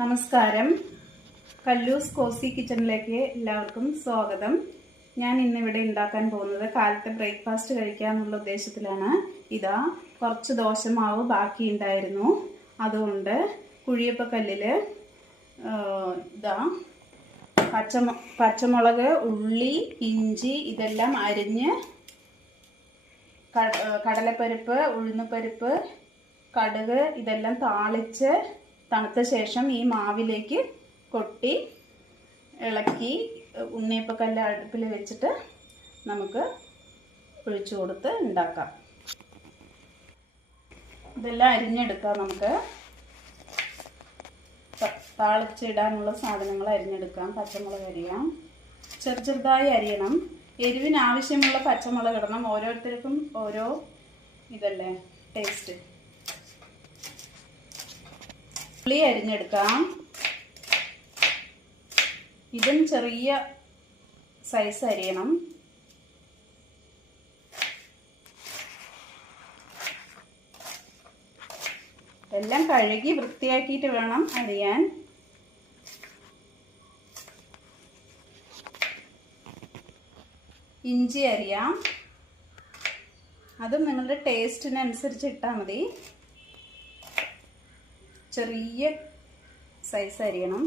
നമസ്കാരം. കല്ലൂസ് കോസി കിച്ചണിലേക്ക് എല്ലാവർക്കും സ്വാഗതം. ഞാൻ ഇന്നിവിടെ ഉണ്ടാക്കാൻ പോകുന്നത് കാലത്തെ ബ്രേക്ക്ഫാസ്റ്റ് കഴിക്കാനുള്ള ഉദ്ദേശത്തിലാണ്. ഇതാ കുറച്ച് ദോശമാവ് ബാക്കി ഉണ്ടായിരുന്നു. അതുകൊണ്ട് കുഴിയപ്പക്കല്ലിൽ ഇതാ പച്ചമുളക്, ഉള്ളി, ഇഞ്ചി ഇതെല്ലാം അരിഞ്ഞ് കടലപ്പരിപ്പ്, ഉഴുന്നുപരിപ്പ്, കടുക് ഇതെല്ലാം താളിച്ച് തണുത്ത ശേഷം ഈ മാവിലേക്ക് കൊട്ടി ഇളക്കി ഉണ്ണിയപ്പക്കല്ല് അടുപ്പിൽ വെച്ചിട്ട് നമുക്ക് ഒഴിച്ചു കൊടുത്ത് ഉണ്ടാക്കാം. ഇതെല്ലാം അരിഞ്ഞെടുക്കാം. നമുക്ക് താളിച്ചിടാനുള്ള സാധനങ്ങൾ അരിഞ്ഞെടുക്കാം. പച്ചമുളക് അരിയാം, ചെറുതായി അരിയണം. എരിവിന് ആവശ്യമുള്ള പച്ചമുളക് ഇടണം. ഓരോരുത്തർക്കും ഓരോ ഇതല്ലേ ടേസ്റ്റ്. ഉള്ളി അരിഞ്ഞെടുക്കാം. ഇതും ചെറിയ സൈസ് അരിയണം. എല്ലാം കഴുകി വൃത്തിയാക്കിയിട്ട് വേണം അരിയാൻ. ഇഞ്ചി അരിയാം. അതും നിങ്ങളുടെ ടേസ്റ്റിനനുസരിച്ച് ഇട്ടാൽ മതി. ചെറിയ സൈസ് അരിയണം.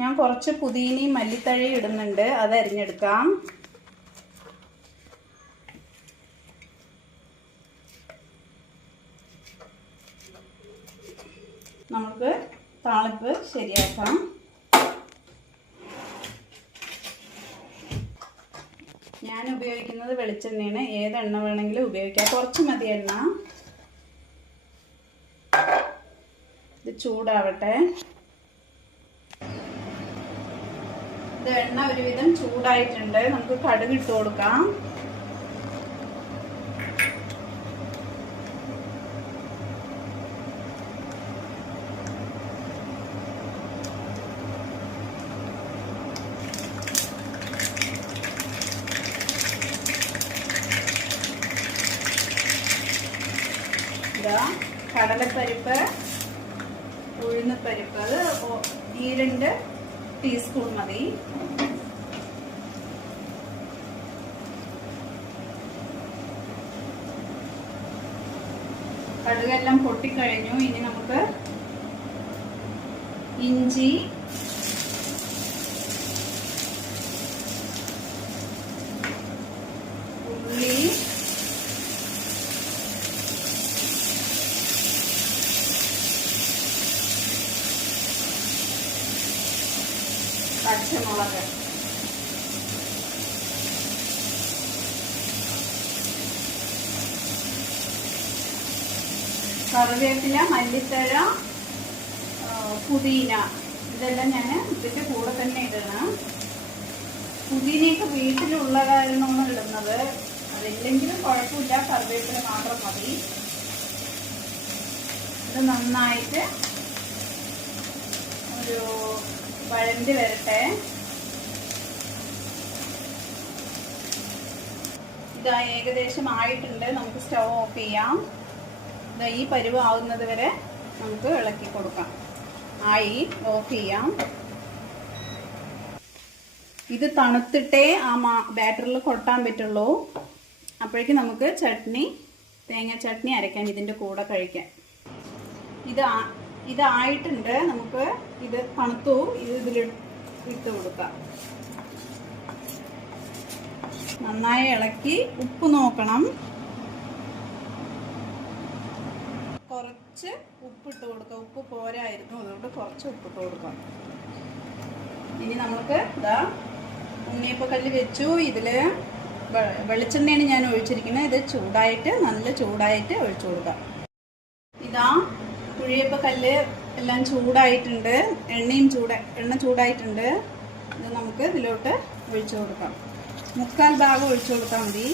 ഞാൻ കുറച്ച് പുതിനയും മല്ലിത്തഴയും ഇടുന്നുണ്ട്. അത് അരിഞ്ഞെടുക്കാം. നമുക്ക് താളിപ്പ് ശരിയാക്കാം. ഞാൻ ഉപയോഗിക്കുന്നത് വെളിച്ചെണ്ണയാണ്. ഏത് എണ്ണ വേണമെങ്കിലും ഉപയോഗിക്കാം. കുറച്ച് മതി എണ്ണ. ഇത് ചൂടാവട്ടെ. ഇത് എണ്ണ ഒരുവിധം ചൂടായിട്ടുണ്ട്. നമുക്ക് കടുക് ഇട്ട് കൊടുക്കാം. കടലപ്പരിപ്പ്, ഉഴുന്നുപരിപ്പ് അത് 2 ടീസ്പൂൺ മതി. കടുകെല്ലാം പൊട്ടിക്കഴിഞ്ഞു. ഇനി നമുക്ക് ഇഞ്ചി, ഉള്ളി, പച്ചമുളക്, കറിവേപ്പില, മല്ലിത്തഴ, പുതിന ഇതെല്ലാം ഞാൻ ഇതിൻ്റെ കൂടെ തന്നെ ഇടണം. പുതിനയൊക്കെ വീട്ടിലുള്ള കാരണമാണ് ഇടുന്നത്. അതില്ലെങ്കിലും കുഴപ്പമില്ല, കറിവേപ്പില മാത്രം മതി. ഇത് നന്നായിട്ട് ഒരു വഴണ്ടി വരട്ടെ. ഇതാ ഏകദേശം ആയിട്ടുണ്ട്. നമുക്ക് സ്റ്റൗ ഓഫ് ചെയ്യാം. ഇതാ ഈ പരുവ് ആവുന്നത് വരെ നമുക്ക് ഇളക്കി കൊടുക്കാം. ആയി, ഓഫ് ചെയ്യാം. ഇത് തണുത്തിട്ടേ ആ ബാറ്ററിൽ കൊട്ടാൻ പറ്റുള്ളൂ. അപ്പോഴേക്കും നമുക്ക് തേങ്ങ ചട്നി അരയ്ക്കാൻ ഇതിൻ്റെ കൂടെ കഴിക്കാൻ. ഇതായിട്ടുണ്ട്. നമുക്ക് ഇത് തണുത്തു. ഇതിൽ ഇട്ട് കൊടുക്കാം. നന്നായി ഇളക്കി ഉപ്പ് നോക്കണം. കുറച്ച് ഉപ്പിട്ട് കൊടുക്കാം. ഉപ്പ് പോരായിരുന്നു, അതുകൊണ്ട് കുറച്ച് ഉപ്പിട്ട് കൊടുക്കാം. ഇനി നമുക്ക് ഇതാ ഉണ്ണിയപ്പക്കല്ല് വെച്ചു. ഇതിൽ വെളിച്ചെണ്ണയാണ് ഞാൻ ഒഴിച്ചിരിക്കുന്നത്. ഇത് നല്ല ചൂടായിട്ട് ഒഴിച്ചു കൊടുക്കാം. ഇതാ കുഴിയപ്പക്കല്ല് എല്ലാം ചൂടായിട്ടുണ്ട്. എണ്ണ ചൂടായിട്ടുണ്ട്. ഇത് നമുക്ക് ഇതിലോട്ട് ഒഴിച്ചു കൊടുക്കാം. 3/4 ഭാഗം ഒഴിച്ചു കൊടുത്താൽ മതി.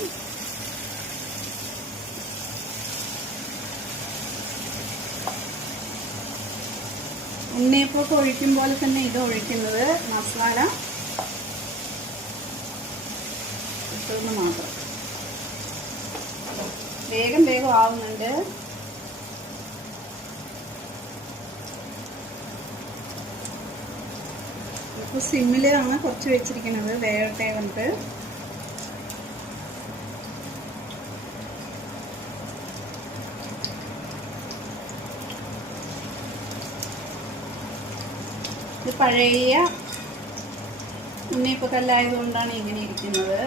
ഉണ്ണിയപ്പമൊക്കെ ഒഴിക്കും പോലെ തന്നെ ഇത് ഒഴിക്കുന്നത്. മസാല ഇട്ടെന്ന് മാത്രം. വേഗം വേഗം ആവുന്നുണ്ട്. ഇപ്പോൾ സിമ്മിലാണ് കുറച്ച് വെച്ചിരിക്കുന്നത്. വേഗത്തെ കൊണ്ട് ഇത് പഴയ ഉണ്ണിയപ്പക്കല്ലായതുകൊണ്ടാണ് ഇങ്ങനെ ഇരിക്കുന്നത്.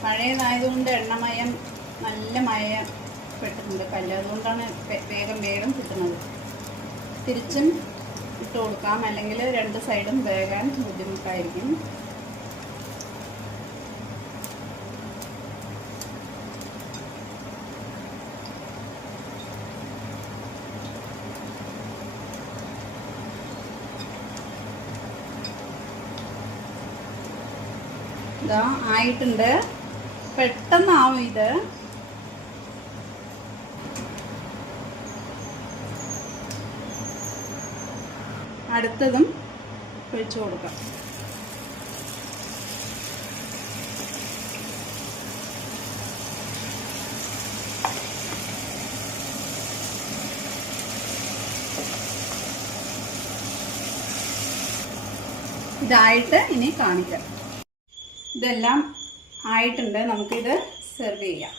പഴയതായതുകൊണ്ട് എണ്ണമയം നല്ല മയം പെട്ടിട്ടുണ്ട് കല്ല്, അതുകൊണ്ടാണ് വേഗം വേഗം കിട്ടുന്നത്. തിരിച്ചും ഇട്ട് കൊടുക്കാം, അല്ലെങ്കിൽ രണ്ട് സൈഡും വേകാൻ ബുദ്ധിമുട്ടായിരിക്കും. ഇതാ ആയിട്ടുണ്ട്. പെട്ടെന്നാവും ഇത്. അടുത്തതും ഒഴിച്ചു കൊടുക്കാം. ഇതായിട്ട് ഇനി കാണിക്കാം. ഇതെല്ലാം ആയിട്ടുണ്ട്. നമുക്കിത് സെർവ് ചെയ്യാം.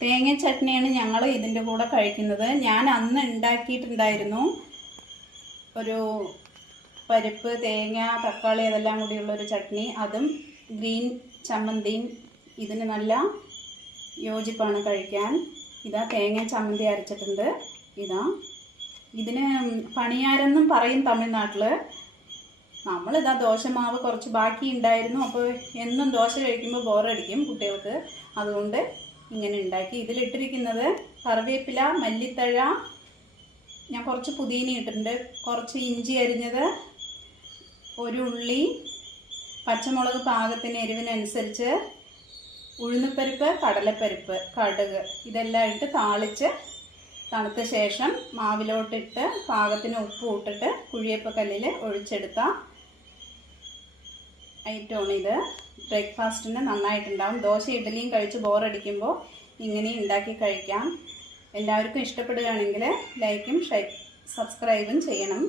തേങ്ങ ചട്നിയാണ് ഞങ്ങൾ ഇതിൻ്റെ കൂടെ കഴിക്കുന്നത്. ഞാൻ അന്ന് ഉണ്ടാക്കിയിട്ടുണ്ടായിരുന്നു ഒരു പരിപ്പ്, തേങ്ങ, തക്കാളി അതെല്ലാം കൂടിയുള്ളൊരു ചട്നി. അതും ഗ്രീൻ ചമ്മന്തിയും ഇതിന് നല്ല യോജിപ്പാണ് കഴിക്കാൻ. ഇതാ തേങ്ങ ചമ്മന്തി അരച്ചിട്ടുണ്ട്. ഇതാ ഇതിന് പണിയാരെന്നും പറയും തമിഴ്നാട്ടിൽ. നമ്മളിതാ ദോശമാവ് കുറച്ച് ബാക്കി ഉണ്ടായിരുന്നു. അപ്പോൾ എന്നും ദോശ കഴിക്കുമ്പോൾ ബോറടിക്കും കുട്ടികൾക്ക്. അതുകൊണ്ട് ഇങ്ങനെ ഉണ്ടാക്കി. ഇതിലിട്ടിരിക്കുന്നത് കറിവേപ്പില, മല്ലിത്തഴ, ഞാൻ കുറച്ച് പുതിന ഇട്ടിട്ടുണ്ട്, കുറച്ച് ഇഞ്ചി അരിഞ്ഞത്, ഒരു ഉള്ളി, പച്ചമുളക് പാകത്തിന് എരിവിനനുസരിച്ച്, ഉഴുന്നുപരിപ്പ്, കടലപ്പരിപ്പ്, കടുക് ഇതെല്ലാം ഇട്ട് താളിച്ച് തണുത്ത ശേഷം മാവിലോട്ടിട്ട് പാകത്തിന് ഉപ്പ് ഇട്ടിട്ട് കുഴിയപ്പക്കല്ലിൽ ഒഴിച്ചെടുത്ത ഐറ്റമാണ് ഇത്. ബ്രേക്ക്ഫാസ്റ്റിന് നന്നായിട്ടുണ്ടാവും. ദോശ ഇഡ്ഡലിയും കഴിച്ച് ബോറടിക്കുമ്പോൾ ഇങ്ങനെ ഉണ്ടാക്കി കഴിക്കാം. എല്ലാവർക്കും ഇഷ്ടപ്പെടുകയാണെങ്കിൽ ലൈക്കും സബ്സ്ക്രൈബും ചെയ്യണം.